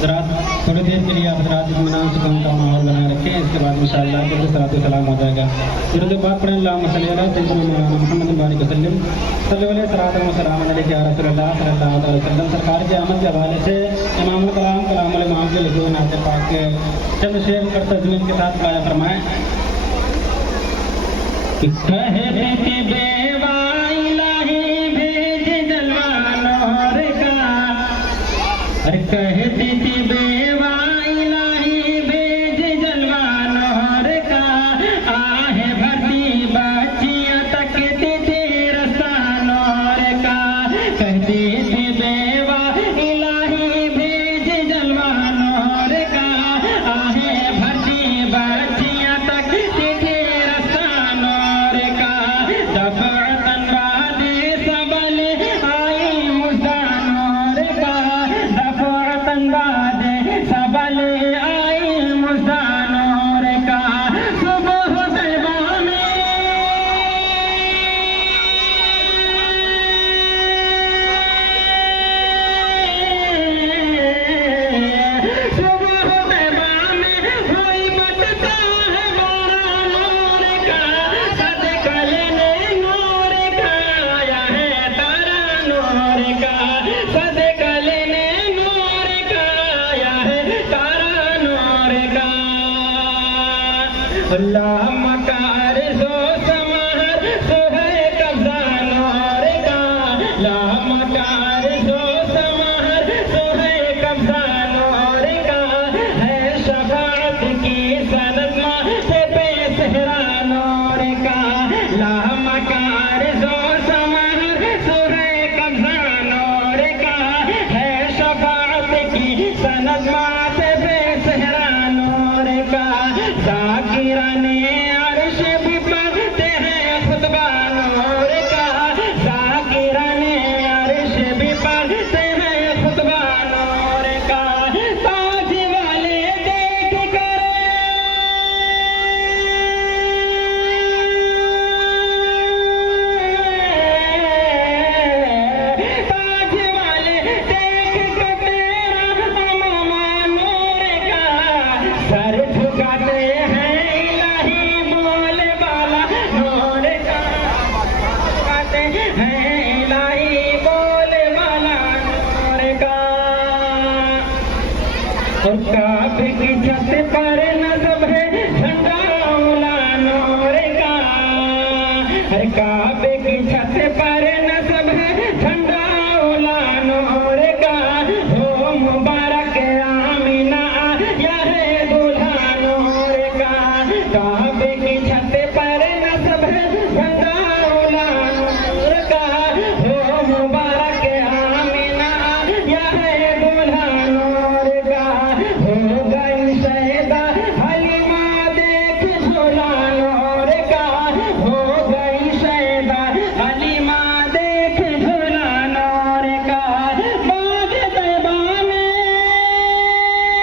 जरा थोड़ी देर के लिए आप हज़रात इत्मीनान सुकून का माहौल बनाए रखें। इसके बाद इंशाअल्लाह जल्द सलातो सलाम हो जाएगा। दुरूद पाक पढ़ें अल्लाहुम्मा सल्ली अला सय्यिदिना मौलाना मुहम्मद बारिक वसल्लम सल्लल्लाहु अलैहि सलातो व सलाम अलैका या रसूलल्लाह सल्लल्लाहु अलैहि वसल्लम। सरकार की आमद के हवाले से इमामुल कलाम कलामुल इमाम के लिखे हुए नाते पाक के चंद शेर पर तज़मीन के साथ बयां फरमाएं। कहती बेवा इलाही भेज जलवा नूर का, अरे कहती थी बेवा इलाही भेज जलवा नूर का, आहे भरती बच्चियां तकती थी रास्ता नूर का। कहती थी बेवा इलाही भेज जलवा नूर का, आहे भरती बच्चियां तकती थी रास्ता नूर का। दफअतन वादे सबल आई मुस्दा नूर का, दफअतन वादे सबल आई मुस्दा नूर का। सुबह तैबा में सुबह तैबा में हुई बटता है बारा नूर का, सदका लेने नूर का आया है तारा नूर का, सदका लेने नूर का आया है तारा नूर का। अल्लाह मकार सो समार सो है कब्जा नूर का, अल्लाह मकार सो समार सो है कब्जा नूर का। है शफाअत की सनद माथे पे सेहरा नूर का, अल्लाह मकार सो समार सो है कब्जा नूर का। है शफाअत की सनद माथे पे सेहरा नूर का। ज़ाकिराने अर्श भी पढ़ते हैं खुतबा नूर का, ज़ाकिराने अर्श भी पढ़ते हैं खुतबा नूर का। ताज वाले देख कर ताज वाले देख कर तेरा अमामा नूर का, सर झुकाते हैं इलाही बोले वाला नूर का, झुकाते हैं इलाही बोले वाला नूर का। और काबे की छत पर नज़ब है